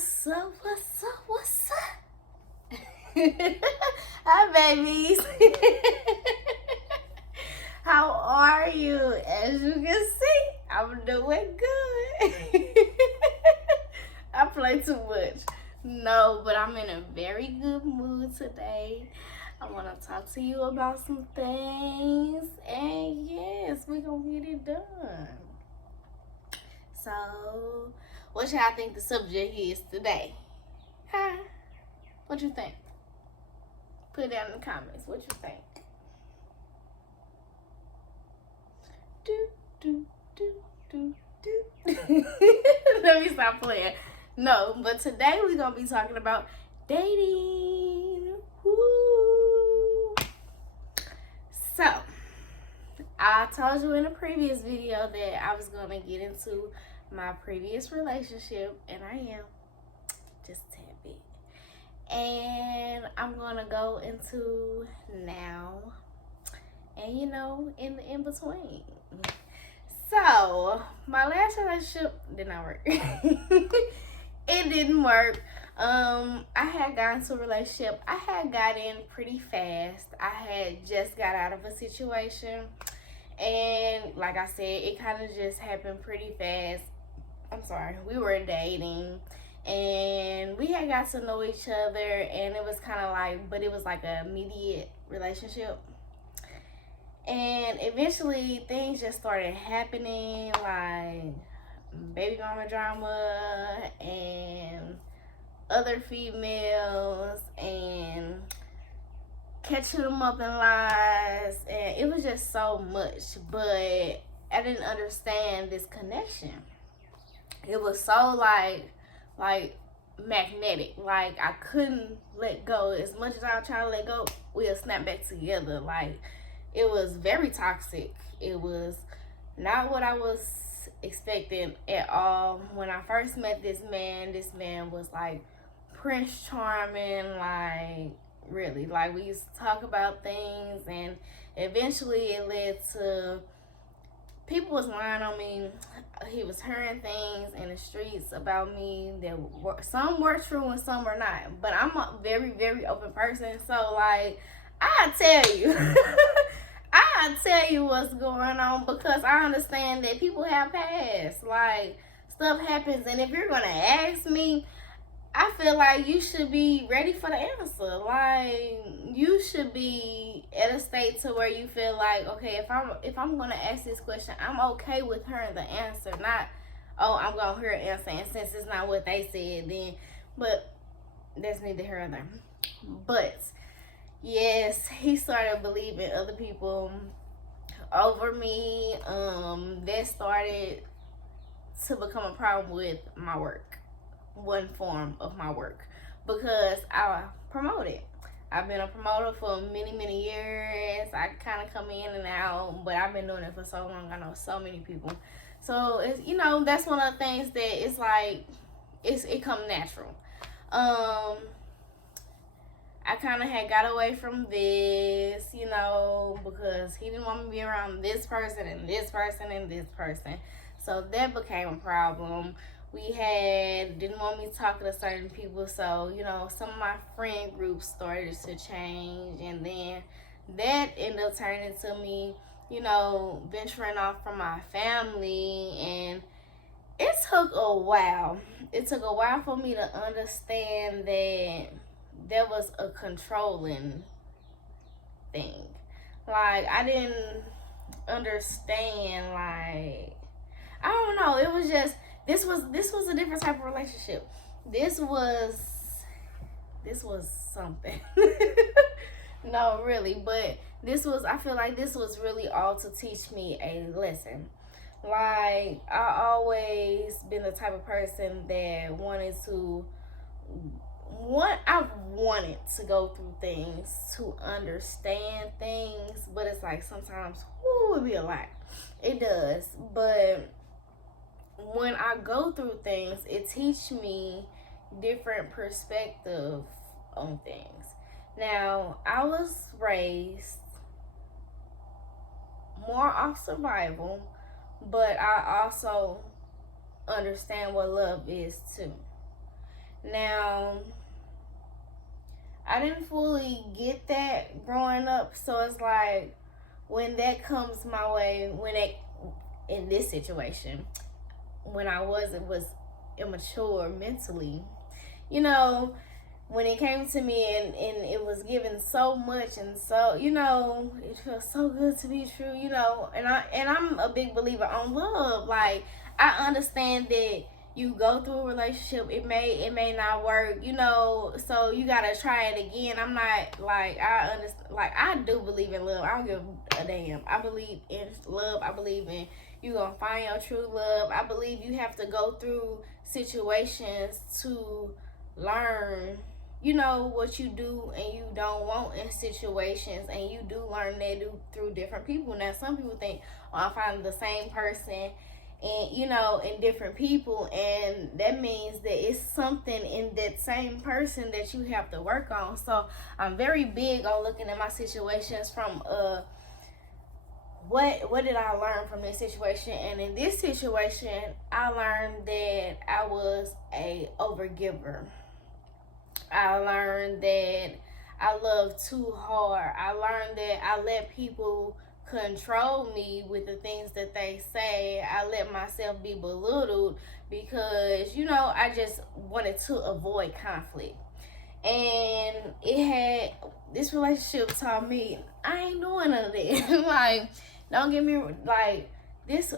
What's up? What's up? What's up? Hi, babies. How are you? As you can see, I'm doing good. I play too much. No, but I'm in a very good mood today. I want to talk to you about some things. And yes, we're going to get it done. So, what y'all think the subject is today? Huh? What you think? Put it down in the comments. What you think? Let me stop playing. No, but today we're going to be talking about dating. Woo. So, I told you in a previous video that I was going to get into my previous relationship, and I am. Just a tad bit. And I'm going to go into now and, in the in-between. So, my last relationship did not work. It didn't work. I had gotten into a relationship. I had got in pretty fast. I had just got out of a situation. And like I said, it kind of just happened pretty fast. I'm sorry. We were dating. And we had got to know each other. And it was kind of like, but it was like an immediate relationship. And eventually things just started happening, like baby mama drama and other females and catching them up in lies, and it was just so much. But I didn't understand this connection. It was so like magnetic. Like I couldn't let go. As much as I try to let go, we'll snap back together. Like it was very toxic. It was not what I was expecting at all. When I first met this man was like Prince Charming, like really. Like we used to talk about things, and eventually it led to people was lying on me. He was hearing things in the streets about me that some were true and some were not. But I'm a very, very open person, so like I tell you. I'll tell you what's going on, because I understand that people have past. Like, stuff happens, and if you're going to ask me, I feel like you should be ready for the answer. Like, you should be at a state to where you feel like, okay, if I'm going to ask this question, I'm okay with hearing the answer. Not, oh, I'm going to hear an answer, and since it's not what they said, then, but that's neither here nor there. But yes, he started believing other people over me. That started to become a problem with my work, one form of my work, because I promoted. I've been a promoter for many, many years. I kind of come in and out, but I've been doing it for so long. I know so many people. So it's, that's one of the things that it's like, it come natural. I kind of had got away from this, because he didn't want me to be around this person and this person and this person. So that became a problem. We didn't want me talking to certain people. So, some of my friend groups started to change. And then that ended up turning into me, venturing off from my family. And it took a while. It took a while for me to understand that there was a controlling thing. Like, I didn't understand, like, I don't know. It was just, this was a different type of relationship. This was something. No, really. But I feel like this was really all to teach me a lesson. Like, I always been the type of person that I've wanted to go through things, to understand things, but it's like sometimes, it would be a lot. It does. But when I go through things, it teaches me different perspective on things. Now, I was raised more off survival, but I also understand what love is too. Now, I didn't fully get that growing up, so it's like when that comes my way, in this situation, when it was immature mentally, you know, when it came to me and it was given so much and so, it feels so good to be true, I'm a big believer on love. Like, I understand that you go through a relationship, it may not work, so you gotta try it again. I'm not like, I understand, like, I do believe in love. I don't give a damn. I believe in love. I believe in you gonna find your true love. I believe you have to go through situations to learn, what you do and you don't want in situations, and you do learn that through different people. Now, some people think, oh, I'm finding the same person and, in different people, and that means that it's something in that same person that you have to work on. So I'm very big on looking at my situations from what did I learn from this situation? And in this situation, I learned that I was a overgiver. I learned that I love too hard. I learned that I let people control me with the things that they say. I let myself be belittled because, I just wanted to avoid conflict. And this relationship taught me I ain't doing none of that. Like, don't get me, like, this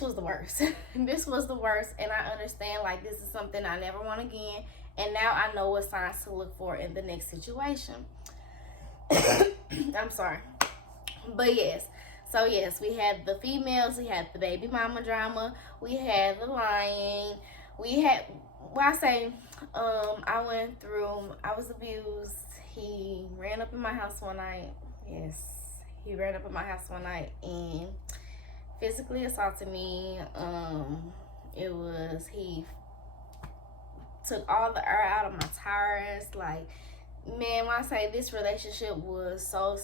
was the worst. This was the worst, and I understand, like, this is something I never want again. And now I know what signs to look for in the next situation. I'm sorry. But yes. So yes, we had the females, we had the baby mama drama, we had the lying, we had, I was abused. He ran up in my house one night. Yes, he ran up in my house one night and physically assaulted me. He took all the air out of my tires. Like, man, when I say this relationship was so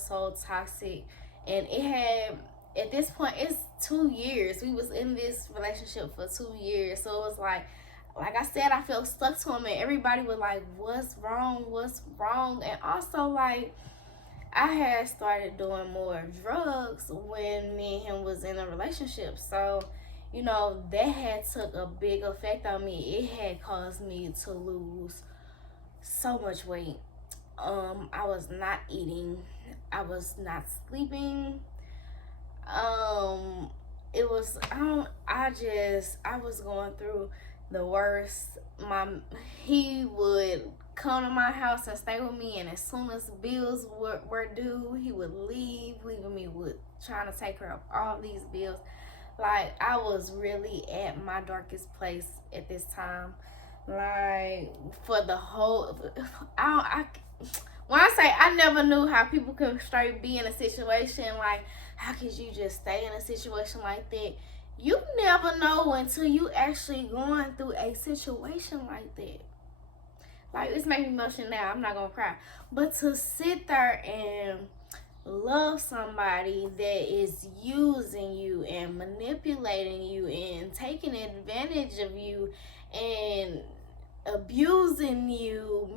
toxic, and it had, at this point, it's 2 years. We was in this relationship for 2 years, so it was like I said, I felt stuck to him, and everybody was like, what's wrong? And also, like, I had started doing more drugs when me and him was in a relationship, so that had took a big effect on me. It had caused me to lose so much weight. I was not eating. I was not sleeping. It was, I was going through the worst. He would come to my house and stay with me, and as soon as bills were due, he would leaving me with trying to take care of all these bills. Like, I was really at my darkest place at this time. Like, for the whole, when I say I never knew how people could straight be in a situation, like, how could you just stay in a situation like that? You never know until you actually going through a situation like that. Like, it's making me emotional now. I'm not gonna cry. But to sit there and love somebody that is using you and manipulating you and taking advantage of you and abusing you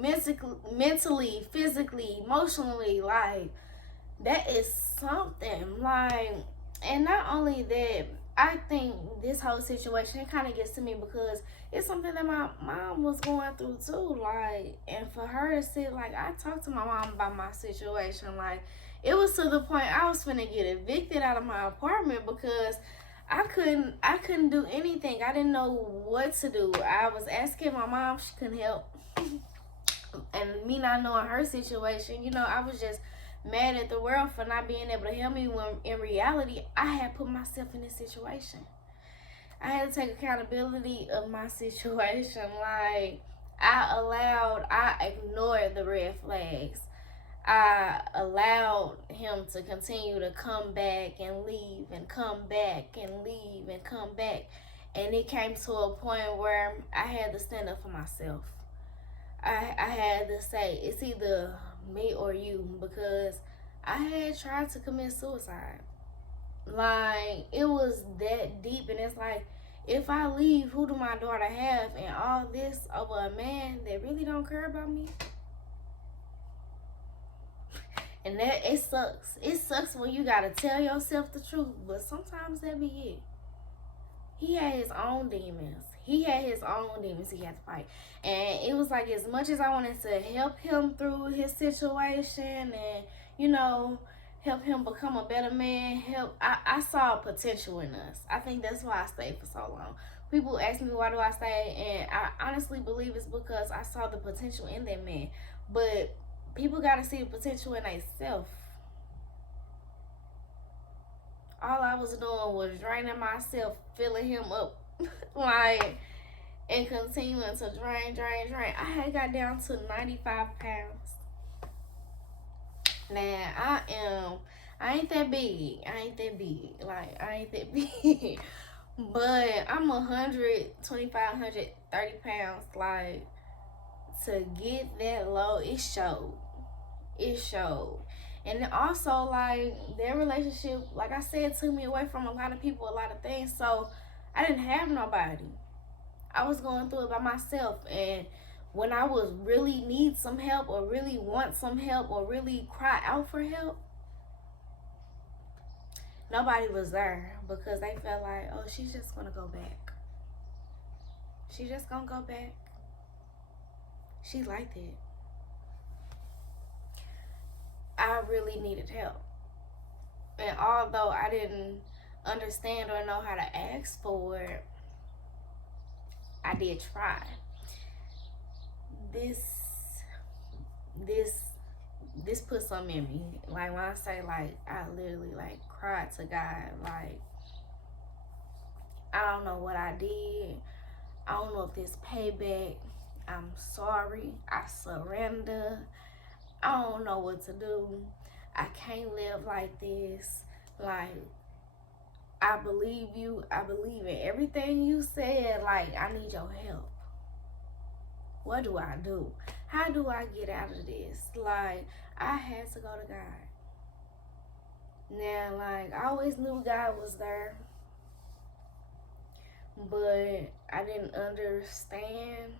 mentally, physically, emotionally, like, that is something. Like, and not only that, I think this whole situation kind of gets to me because it's something that my mom was going through too. Like, and for her to sit, like, I talked to my mom about my situation. Like, it was to the point I was finna get evicted out of my apartment because I couldn't do anything. I didn't know what to do. I was asking my mom, she couldn't help. And me not knowing her situation, I was just mad at the world for not being able to help me, when in reality I had put myself in this situation. I had to take accountability of my situation. Like, I ignored the red flags. I allowed him to continue to come back and leave and come back and leave and come back. And it came to a point where I had to stand up for myself. I had to say, it's either me or you, because I had tried to commit suicide. Like, it was that deep, and it's like, If I leave, who do my daughter have? And all this over a man that really don't care about me? And that, it sucks. It sucks when you gotta tell yourself the truth, but sometimes that be it. He had his own demons. He had his own demons he had to fight. And it was like, as much as I wanted to help him through his situation and, you know, help him become a better man, I saw potential in us. I think that's why I stayed for so long. People ask me why do I stay, and I honestly believe it's because I saw the potential in that man. But people gotta see the potential in themselves. All I was doing was draining myself, filling him up, like, and continuing to drain. I had got down to 95 pounds. Now I ain't that big. Like, I ain't that big. But I'm 125, 130 pounds. Like, to get that low, it showed. It showed. And also, like, their relationship, like I said, took me away from a lot of people, a lot of things. So I didn't have nobody. I was going through it by myself. And when I was really need some help, or really want some help, or really cry out for help, nobody was there, because they felt like, oh, she's just gonna go back. She just gonna go back. She liked it. I really needed help. And although I didn't understand or know how to ask for it, I did try. This put something in me. Like, when I say, like, I literally, like, cried to God. Like, I don't know what I did. I don't know if this payback. I'm sorry. I surrender. I don't know what to do. I can't live like this. Like, I believe you. I believe in everything you said. Like, I need your help. What do I do? How do I get out of this? Like, I had to go to God. Now, like, I always knew God was there, but I didn't understand.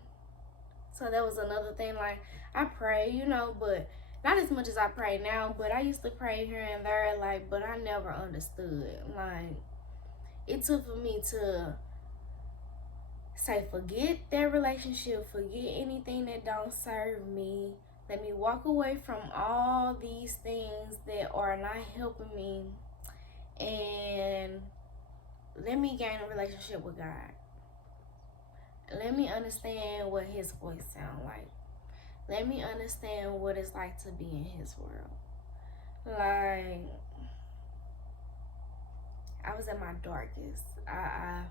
So that was another thing. Like, I pray, you know, but not as much as I pray now. But I used to pray here and there, like, but I never understood. Like, it took for me to say, forget that relationship, forget anything that don't serve me. Let me walk away from all these things that are not helping me, and let me gain a relationship with God. Let me understand what his voice sounds like. Let me understand what it's like to be in his world. Like, I was at my darkest. I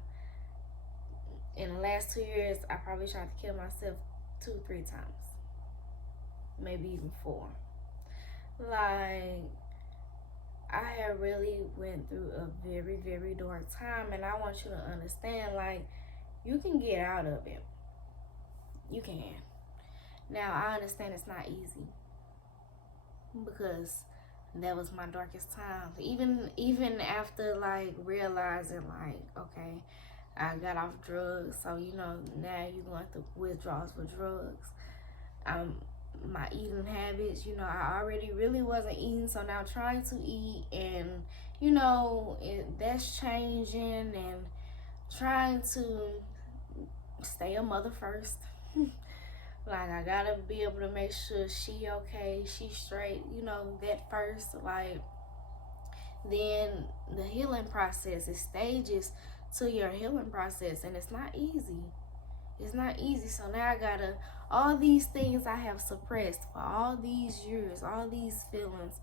in the last 2 years, I probably tried to kill myself 2-3 times. Maybe even 4. Like, I have really went through a very, very dark time, and I want you to understand, like, you can get out of it. You can. Now, I understand it's not easy, because that was my darkest time. Even after, like, realizing, like, okay, I got off drugs, so, you know, now you're going through withdrawals for drugs. My eating habits, you know, I already really wasn't eating, so now trying to eat, and, you know, that's changing, and trying to stay a mother first. Like, I gotta be able to make sure she okay, she straight, you know, that first. Like, then the healing process, is stages to your healing process, and it's not easy. It's not easy. So now I gotta, all these things I have suppressed for all these years, all these feelings,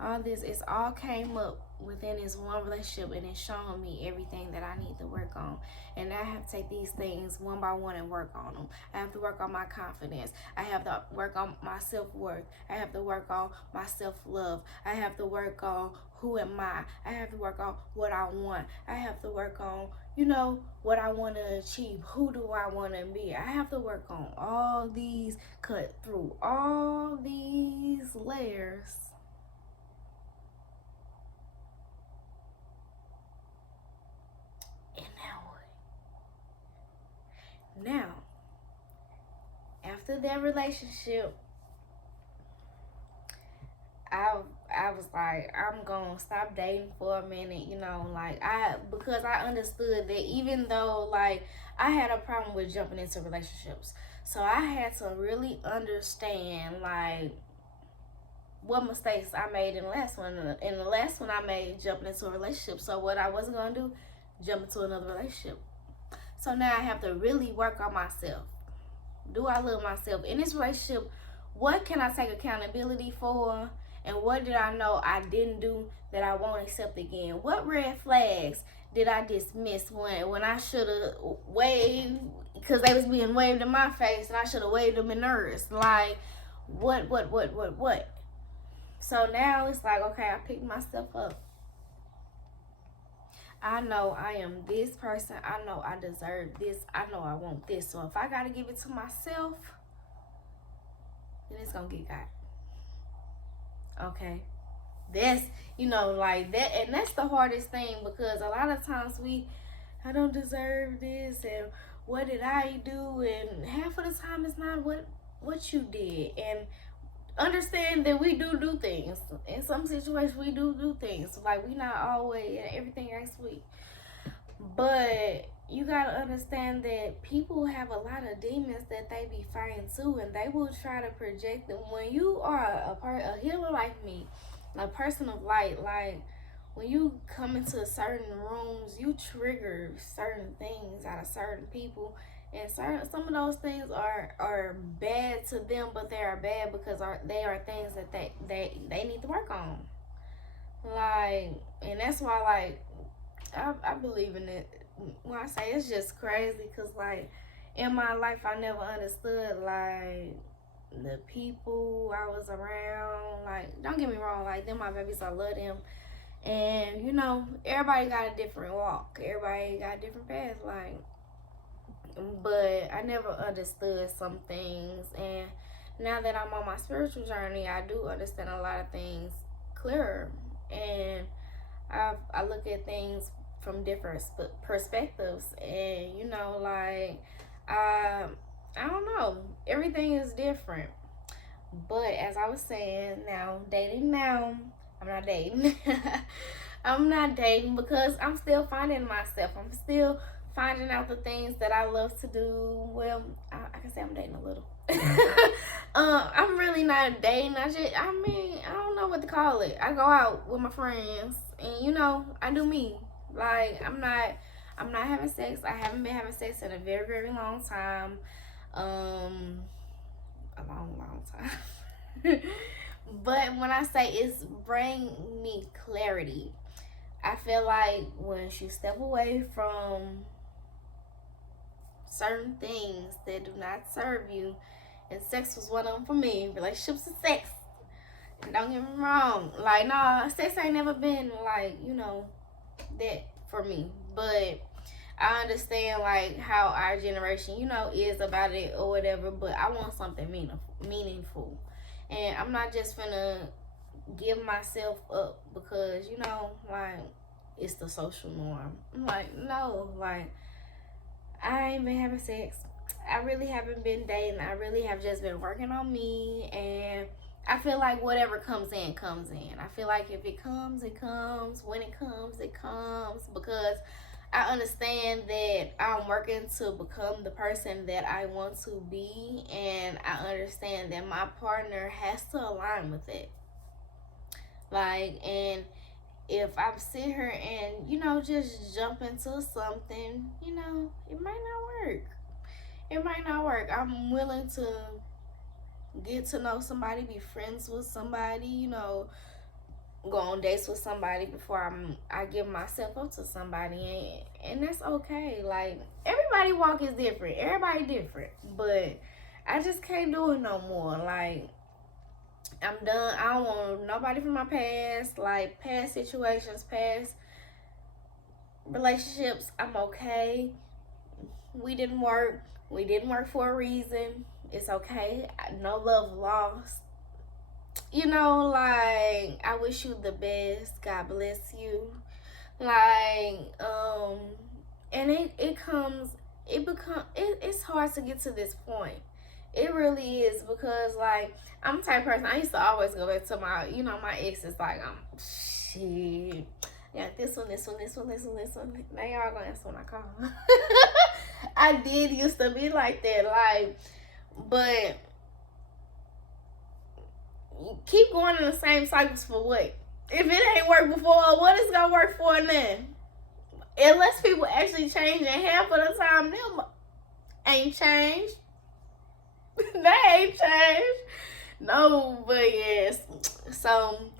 all this, it's all came up within this one relationship, and it's showing me everything that I need to work on. And I have to take these things one by one and work on them. I have to work on my confidence. I have to work on my self-worth. I have to work on my self-love. I have to work on who am I. I have to work on what I want. I have to work on, you know, what I want to achieve. Who do I want to be? I have to work on all these, cut through all these layers. And now what? Now, after that relationship, I was like, I'm gonna stop dating for a minute, like because I understood that even though like I had a problem with jumping into relationships, so I had to really understand like what mistakes I made in the last one. In the last one, I made jumping into a relationship. So what I wasn't gonna do, jump into another relationship. So now I have to really work on myself. Do I love myself in this relationship? What can I take accountability for? And what did I know I didn't do that I won't accept again? What red flags did I dismiss when I should have waved because they was being waved in my face and I should have waved them in theirs? Like, what? So now it's like, okay, I picked myself up. I know I am this person. I know I deserve this. I know I want this. So if I got to give it to myself, then it's going to get got. Okay. That's, like that. And that's the hardest thing because a lot of times I don't deserve this. And what did I do? And half of the time it's not what you did. And understand that we do things. In some situations, we do things. Like, we not always everything ain't sweet. But you gotta understand that people have a lot of demons that they be fighting too, and they will try to project them. When you are a healer like me, a person of light, like when you come into certain rooms, you trigger certain things out of certain people. And some of those things are bad to them, but they are bad because they are things that they need to work on. Like, and that's why, like, I believe in it. When I say it's just crazy, because, like, in my life, I never understood, like, the people I was around. Like, don't get me wrong, like, them my babies, I love them. And, everybody got a different walk. Everybody got a different path, like, but I never understood some things. And now that I'm on my spiritual journey, I do understand a lot of things clearer. And I look at things from different perspectives. And, like, I don't know. Everything is different. But as I was saying, dating now, I'm not dating. I'm not dating because I'm still finding myself. I'm still finding out the things that I love to do. Well, I can say I'm dating a little. I'm really not dating. I don't know what to call it. I go out with my friends and I do me. Like, I'm not having sex. I haven't been having sex in a very, very long time. A long time. But when I say it's bring me clarity, I feel like once you step away from certain things that do not serve you, and sex was one of them for me. Relationships is sex. And don't get me wrong. Like, nah, sex ain't never been like, that for me. But I understand like how our generation, is about it or whatever. But I want something meaningful. And I'm not just finna give myself up because, like, it's the social norm. I'm like, no, like, I ain't been having sex. I really haven't been dating. I really have just been working on me. And I feel like whatever comes in, comes in. I feel like if it comes, it comes. When it comes, it comes. Because I understand that I'm working to become the person that I want to be. And I understand that my partner has to align with it. Like, and if I sit here and, just jump into something, it might not work. It might not work. I'm willing to get to know somebody, be friends with somebody, go on dates with somebody before I give myself up to somebody. And that's okay. Like, everybody walk is different. Everybody different. But I just can't do it no more. Like, I'm done. I don't want nobody from my past, like past situations, past relationships. I'm okay. We didn't work. We didn't work for a reason. It's okay. No love lost. Like, I wish you the best. God bless you. Like, and it comes it's hard to get to this point. It really is, because like I'm the type of person, I used to always go back to my, my exes, like shit. Yeah, this one. Now y'all gonna answer when I call. I did used to be like that, like, but keep going in the same cycles for what? If it ain't worked before, what is gonna work for now? Unless people actually change, and half of the time them ain't changed. They ain't changed. No, but yes. So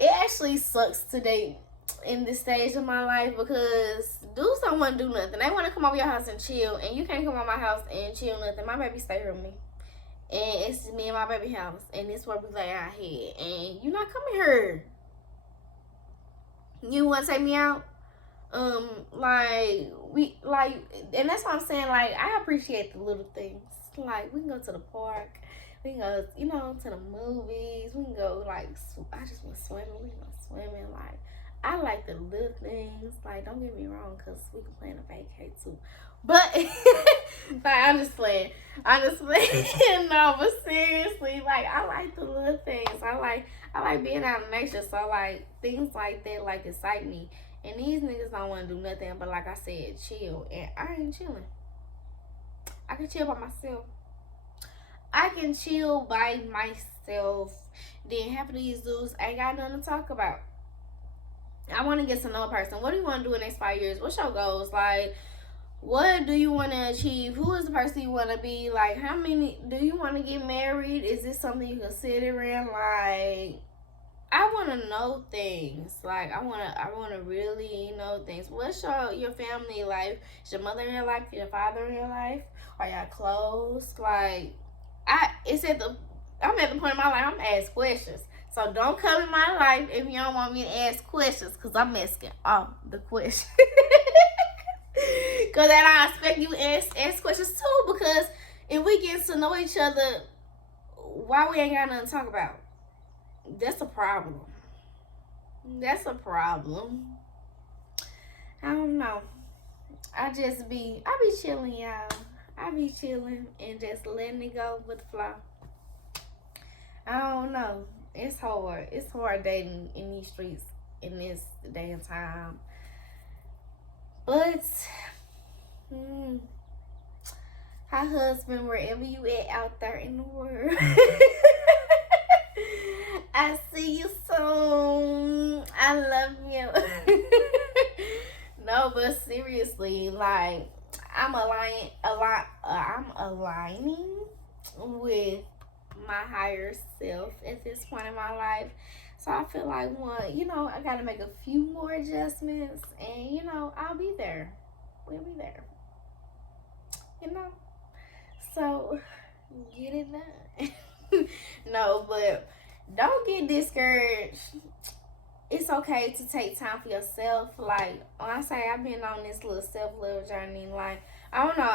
it actually sucks today in this stage of my life, because dudes don't want to do nothing. They want to come over your house and chill, and you can't come over my house and chill nothing. My baby stay here with me, and it's me and my baby house, and this where we lay our head, and you not coming here. You want to take me out? Like we like, and that's what I'm saying. Like, I appreciate the little things. Like, we can go to the park, we can go, to the movies. We can go like, I just want swimming. We can go swimming. Like, I like the little things. Like, don't get me wrong, cause we can plan a vacay too. But like, I'm just playing. No, but seriously, like, I like the little things. I like being out in nature. So like, things like that like excite me. And these niggas don't want to do nothing but, like I said, chill. And I ain't chilling. I can chill by myself. I can chill by myself. Then half of these dudes ain't got nothing to talk about. I want to get to know a person. What do you want to do in the next 5 years? What's your goals? Like, what do you want to achieve? Who is the person you want to be? Like, how many? Do you want to get married? Is this something you consider in? Like, I want to know things. Like, I want to really know things. What's your family life? Is your mother in your life? Your father in your life? Are y'all close? Like, I'm at the point in my life, I'm asking questions. So don't come in my life if you don't want me to ask questions, because I'm asking all the questions. Because then I expect you to ask questions too, because if we get to know each other, why we ain't got nothing to talk about? That's a problem. I don't know. I be chilling, y'all. I be chilling and just letting it go with the flow. I don't know. It's hard. It's hard dating in these streets in this day and time. But hi, husband, wherever you at out there in the world. I see you soon. I love you. No, but seriously, like, I'm aligning with my higher self at this point in my life. So I feel like, I gotta make a few more adjustments, and I'll be there. We'll be there. So get it done. No, but don't get discouraged. It's okay to take time for yourself. Like, when I say I've been on this little self-love journey, like, I don't know,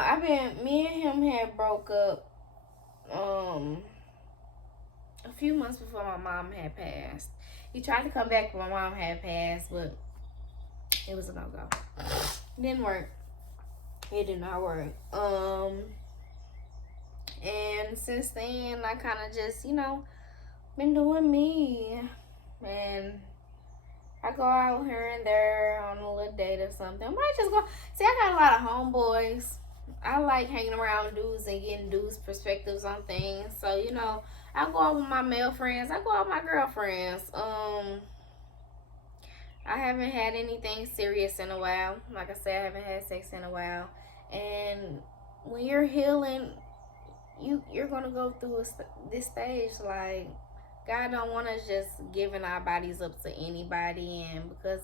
me and him had broke up a few months before my mom had passed. He tried to come back when my mom had passed, but it was a no-go. Didn't work. It did not work. And since then, I kind of just, been doing me. And I go out here and there on a little date or something. I might just go. See, I got a lot of homeboys. I like hanging around with dudes and getting dudes' perspectives on things. So, I go out with my male friends. I go out with my girlfriends. I haven't had anything serious in a while. Like I said, I haven't had sex in a while. And when you're healing, you're going to go through this stage. Like, God don't want us just giving our bodies up to anybody. And because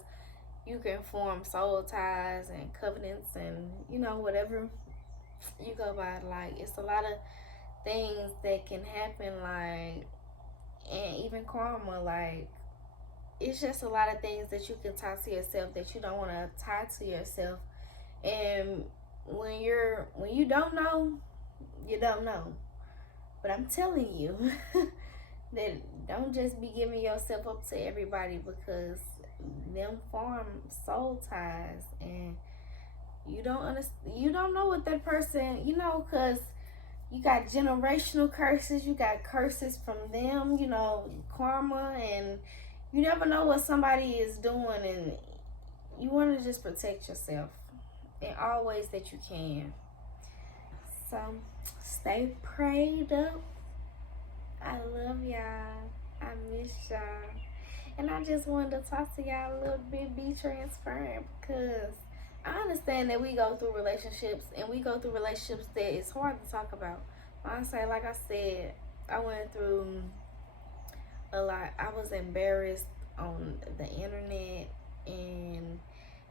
you can form soul ties and covenants and, whatever you go by. Like, it's a lot of things that can happen, like, and even karma. Like, it's just a lot of things that you can tie to yourself that you don't want to tie to yourself. And when you don't know, you don't know. But I'm telling you that don't just be giving yourself up to everybody, because them form soul ties, and You don't understand. You don't know what that person, because you got generational curses. You got curses from them. Karma, and you never know what somebody is doing, and you want to just protect yourself in all ways that you can. So, stay prayed up. I love y'all. I miss y'all. And I just wanted to talk to y'all a little bit, be transparent, because I understand that we go through relationships, and we go through relationships that it's hard to talk about. Honestly, like I said, I went through a lot. I was embarrassed on the internet, and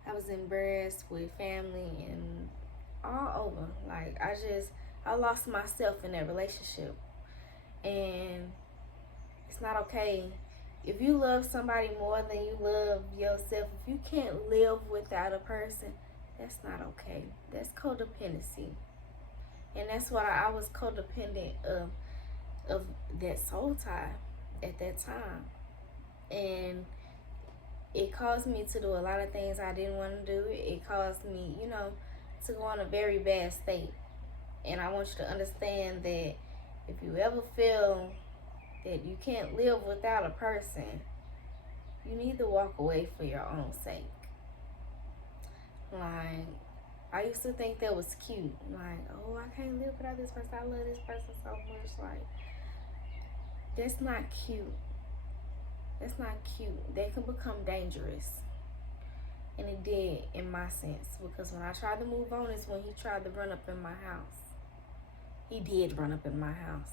I was embarrassed with family and all over. Like, I lost myself in that relationship. And it's not okay. If you love somebody more than you love yourself, if you can't live without a person, that's not okay. That's codependency. And that's what I was codependent of that soul tie at that time. And it caused me to do a lot of things I didn't want to do. It caused me, to go in a very bad state. And I want you to understand that if you ever feel that you can't live without a person, you need to walk away for your own sake. Like, I used to think that was cute. Like, oh, I can't live without this person. I love this person so much. Like, that's not cute. That's not cute. That can become dangerous. And it did in my sense. Because when I tried to move on is when he tried to run up in my house. He did run up in my house.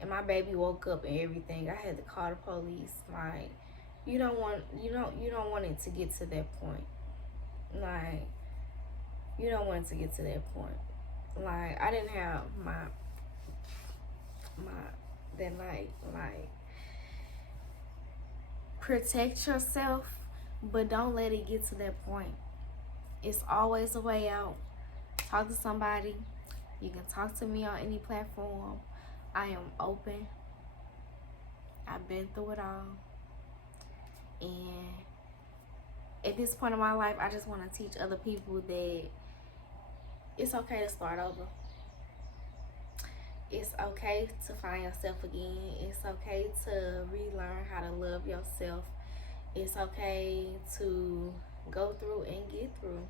And my baby woke up and everything. I had to call the police. Like, you don't want it to get to that point. Like, you don't want it to get to that point. Like, I didn't have that night. Like, protect yourself, but don't let it get to that point. It's always a way out. Talk to somebody. You can talk to me on any platform. I am open. I've been through it all. And at this point in my life, I just want to teach other people that it's okay to start over. It's okay to find yourself again. It's okay to relearn how to love yourself. It's okay to go through and get through.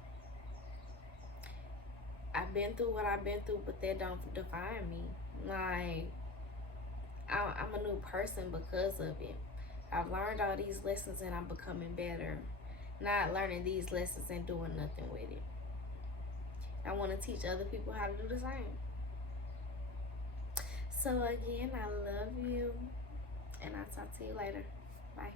I've been through what I've been through, but that don't define me. Like, I'm a new person because of it. I've learned all these lessons and I'm becoming better. Not learning these lessons and doing nothing with it. I want to teach other people how to do the same. So again, I love you, and I'll talk to you later. Bye.